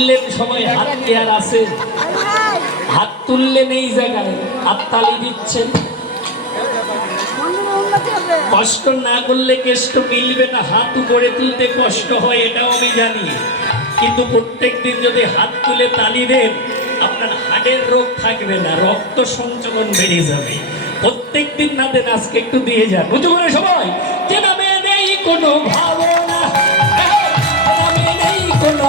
তুললেন সবাই, হাত কি আর আছে? হাত তুললেন এই জায়গায়, হাত তালি দিচ্ছেন। কষ্ট না করলে কেষ্ট মিলবে না। হাত উপরে তুলতে কষ্ট হয়, এটাও আমি জানি, কিন্তু প্রত্যেকদিন যদি হাত তুলে তালি দেন আপনার হাড়ের রোগ থাকবে না, রক্ত সঞ্চালন বেড়ে যাবে। প্রত্যেকদিন না দেন, আজকে একটু দিয়ে যান। বুঝতে করে সবাই যে নামে নেই কোনো ভাবনা, নামে নেই কোনো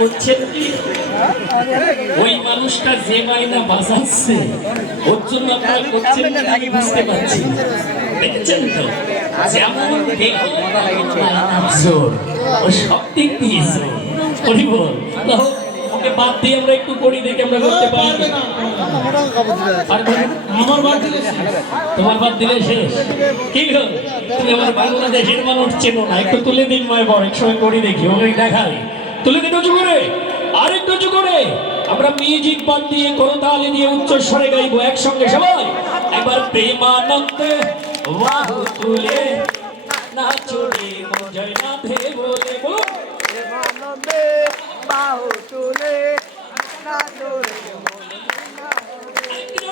করছেন কি? ওই মানুষটা যে মাইনা বাজাচ্ছে ওর জন্য আপনারা করছেন আমি বুঝতে পারছি। দেখছেন তো যেমন ও সব দিক দিয়েছে। ওকে বাদ দিয়ে আমরা একটু করি, দেখে আমরা করতে পারি। আমার বাদ দিলে তোমার বাদ দিলে শেষ। কি গো, তুমি আমার বাংলাদেশের মানুষ চেনো না, একটু তুলে দিন মায় বড়, একসময় করি দেখি, ওকে দেখাই। তুলে দিন উঁচু করে, আরেকটু উঁচু করে। আমরা মিউজিক বাদ দিয়ে করতালি দিয়ে উচ্চ স্বরে গাইবো একসঙ্গে সবাই। একবার প্রেমানন্দে বাহু তুলে নাচো রে জয় রাধে বলে, বলো প্রেমানন্দে বাহু তুলে নাচো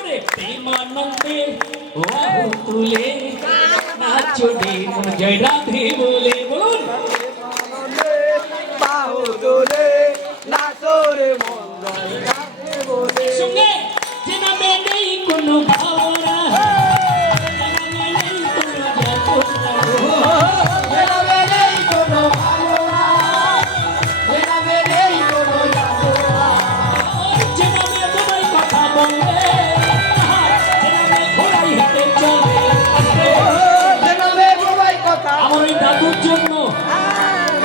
রে প্রেমানন্দে বাহু তুলে নাচো রে জয় রাধে বলে, বলুন বাহু তুলে নাচো রে মন জয় রাধে বলে। সঙ্গে যে নামে নেই কোনো ভাবনা, নামে নেই কোনো যাতনা, যে নামে নেই কোনো ভাবনা, যে নামে নেই কোনো যাতনা, যে নামে সবাই কথা বলে, যে নামে ঘোড়াই হেঁটে চলে, যে নামে সবাই কথা আমার ওই দাদুর জন্য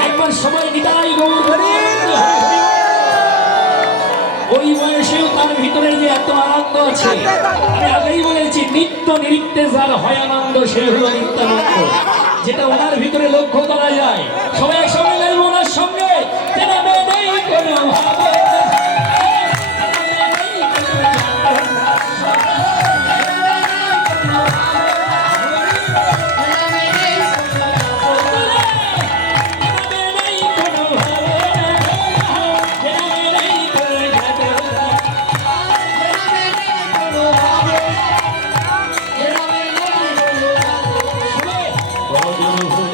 একবার সবাই নিতাই গৌর। ওই বয়সেও তার ভিতরে যে এত আনন্দ আছে, আমি আগেই বলেছি, নিত্য নিরিত্তে যার হয় আনন্দ সে হলো নিত্যানন্দ, যেটা ওনার ভিতরে লক্ষ্য করা যায়। সবাই একসঙ্গে গাইব ওনার সঙ্গে, যে নামে নেই কোনো ভাবনা, Oh,